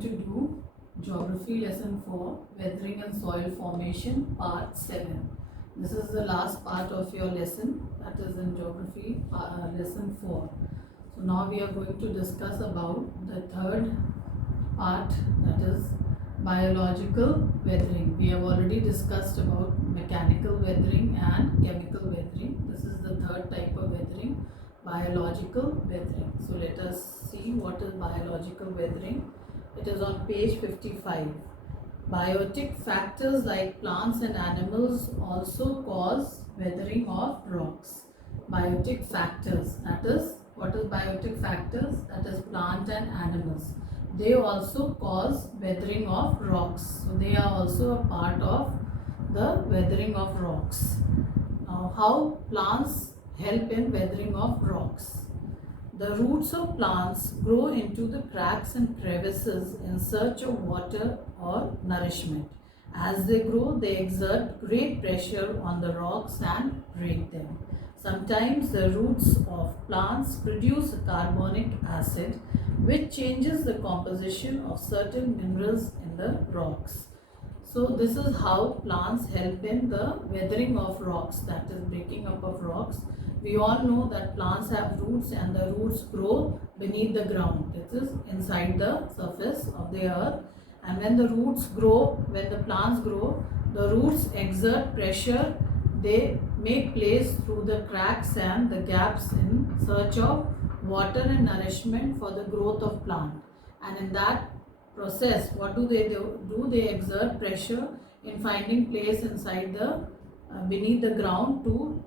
going to do Geography Lesson 4, Weathering and Soil Formation, Part 7. This is the last part of your lesson, that is in Geography Lesson 4. So now we are going to discuss about the third part, that is biological weathering. We have already discussed about mechanical weathering and chemical weathering. This is the third type of weathering, biological weathering. So let us see what is biological weathering. It is on page 55. Biotic factors like plants and animals also cause weathering of rocks. Biotic factors, that is, what is biotic factors? That is plant and animals. They also cause weathering of rocks. So they are also a part of the weathering of rocks. Now, how plants help in weathering of rocks? The roots of plants grow into the cracks and crevices in search of water or nourishment. As they grow, they exert great pressure on the rocks and break them. Sometimes the roots of plants produce carbonic acid, which changes the composition of certain minerals in the rocks. So this is how plants help in the weathering of rocks, that is breaking up of rocks. We all know that plants have roots and the roots grow beneath the ground. This is inside the surface of the earth. And when the roots grow, when the plants grow, the roots exert pressure. They make place through the cracks and the gaps in search of water and nourishment for the growth of plant. And in that process, what do? They exert pressure in finding place inside the beneath the ground to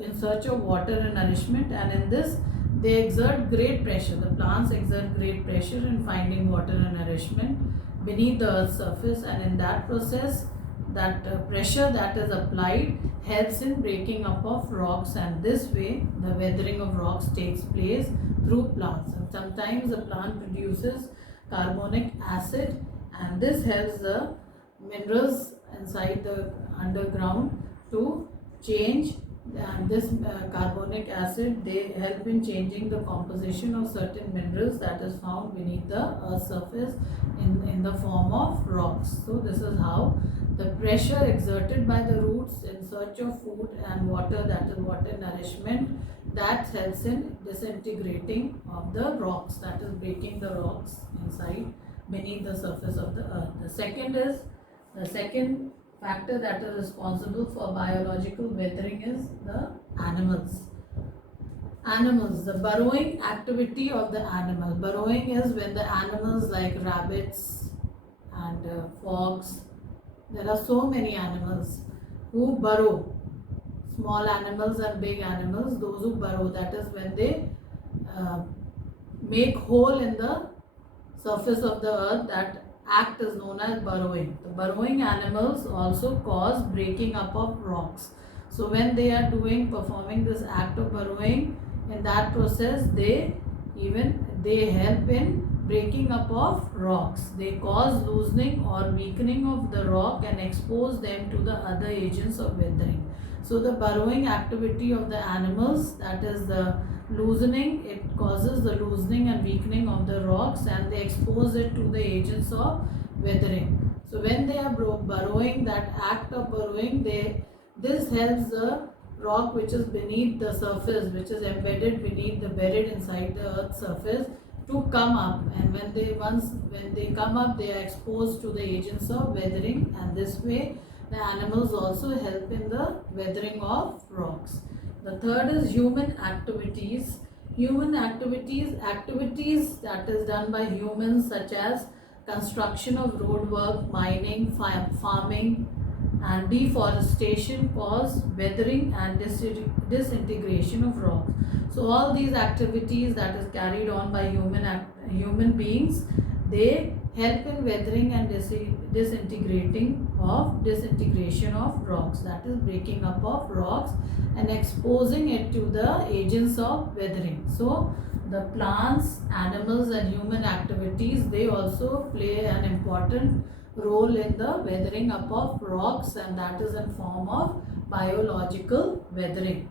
in search of water and nourishment, and in this they exert great pressure. The plants exert great pressure in finding water and nourishment beneath the earth's surface, and in that process, that pressure that is applied helps in breaking up of rocks, and this way the weathering of rocks takes place through plants. And sometimes the plant produces carbonic acid, and this helps the minerals inside the underground to change, and this carbonic acid, they help in changing the composition of certain minerals that is found beneath the earth's surface in the form of rocks. So this is how the pressure exerted by the roots in search of food and water, that is water nourishment, that helps in disintegrating of the rocks, that is breaking the rocks inside beneath the surface of the earth. The second factor that is responsible for biological weathering is the animals. Animals, the burrowing activity of the animal. Burrowing is when the animals like rabbits and frogs, there are so many animals who burrow, small animals and big animals, those who burrow, that is when they make hole in the surface of the earth, that act is known as burrowing. The burrowing animals also cause breaking up of rocks. So when they are performing this act of burrowing, in that process they help in breaking up of rocks. They cause loosening or weakening of the rock and expose them to the other agents of weathering. So the burrowing activity of the animals, that is the loosening, it causes the loosening and weakening of the rocks, and they expose it to the agents of weathering. So when they are burrowing, that act of burrowing, this helps the rock which is beneath the surface, which is buried inside the earth's surface, to come up, and when they come up, they are exposed to the agents of weathering, and this way the animals also help in the weathering of rocks. The third is human activities. Human activities that is done by humans, such as construction of road work, mining, farming and deforestation, cause weathering and disintegration of rocks. So all these activities that is carried on by human beings, they help in weathering and disintegration of rocks, that is breaking up of rocks and exposing it to the agents of weathering. So the plants, animals and human activities, they also play an important role in the weathering up of rocks, and that is in form of biological weathering.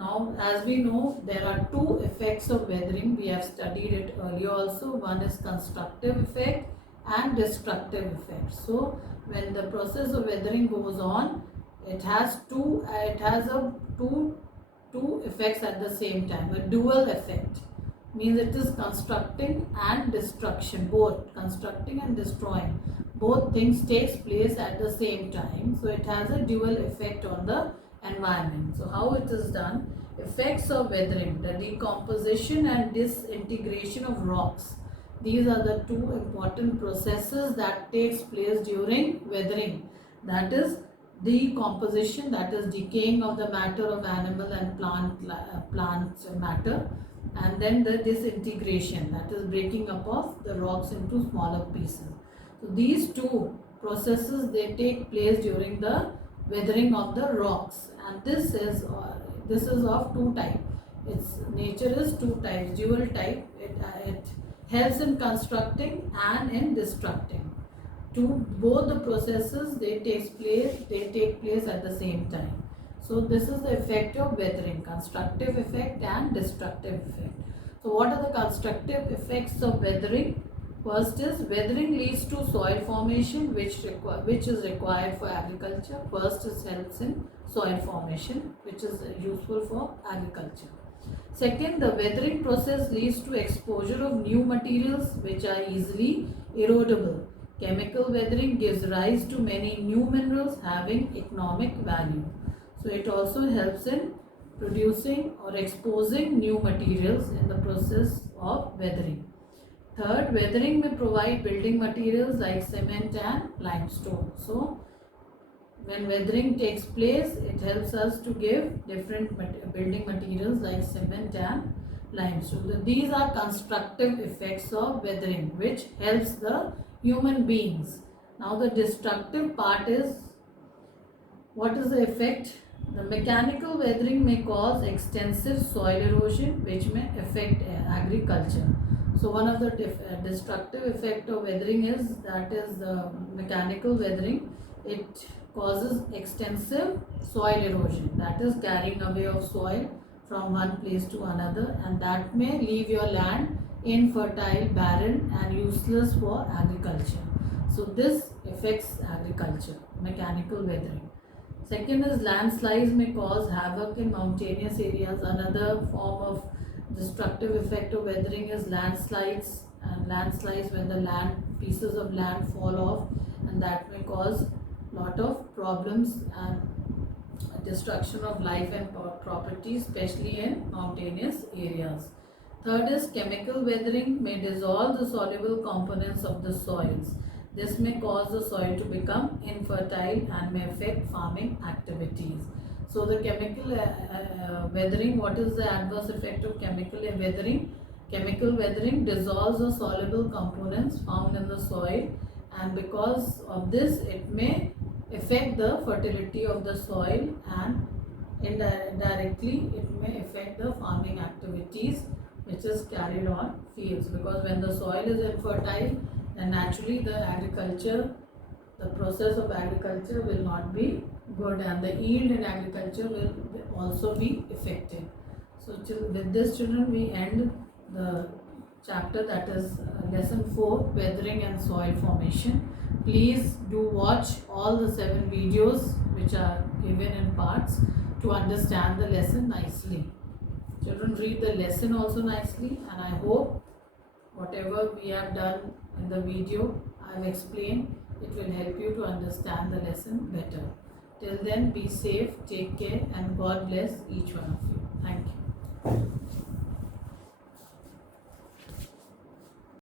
Now, as we know, there are two effects of weathering. We have studied it earlier also. One is constructive effect and destructive effect. So, when the process of weathering goes on, it has two effects at the same time. A dual effect means it is constructing and destruction, both constructing and destroying. Both things takes place at the same time. So, it has a dual effect on the environment. So, how it is done? Effects of weathering, the decomposition and disintegration of rocks. These are the two important processes that takes place during weathering. That is decomposition, that is decaying of the matter of animal and plant matter, and then the disintegration, that is breaking up of the rocks into smaller pieces. So these two processes, they take place during the weathering of the rocks, and this is of two types. Its nature is two types, dual type. It helps in constructing and in destructing. Both the processes, they take place at the same time. So this is the effect of weathering, constructive effect and destructive effect. So what are the constructive effects of weathering? First is weathering leads to soil formation, which is required for agriculture. First is helps in soil formation, which is useful for agriculture. Second, the weathering process leads to exposure of new materials which are easily erodible. Chemical weathering gives rise to many new minerals having economic value. So it also helps in producing or exposing new materials in the process of weathering. Third, weathering may provide building materials like cement and limestone. So when weathering takes place, it helps us to give different building materials like cement and limestone. So these are constructive effects of weathering, which helps the human beings. Now the destructive part is, what is the effect? The mechanical weathering may cause extensive soil erosion, which may affect agriculture. So one of the destructive effect of weathering is the mechanical weathering. It causes extensive soil erosion, that is carrying away of soil from one place to another, and that may leave your land infertile, barren and useless for agriculture. So this affects agriculture, mechanical weathering. Second is landslides may cause havoc in mountainous areas. Another form of destructive effect of weathering is landslides, and landslides when the pieces of land fall off, and that may cause lot of problems and destruction of life and property, especially in mountainous areas. Third is chemical weathering may dissolve the soluble components of the soils. This may cause the soil to become infertile and may affect farming activities. So the chemical weathering, what is the adverse effect of chemical weathering? Chemical weathering dissolves the soluble components found in the soil, and because of this it may affect the fertility of the soil, and indirectly it may affect the farming activities which is carried on fields, because when the soil is infertile, then naturally the process of agriculture will not be good, and the yield in agriculture will also be affected. So with this, children, we end the chapter, that is lesson 4, weathering and soil formation. Please do watch all the 7 videos which are given in parts to understand the lesson nicely. Children, read the lesson also nicely, and I hope whatever we have done in the video, I have explained, it will help you to understand the lesson better. Till then, be safe, take care, and God bless each one of you. Thank you.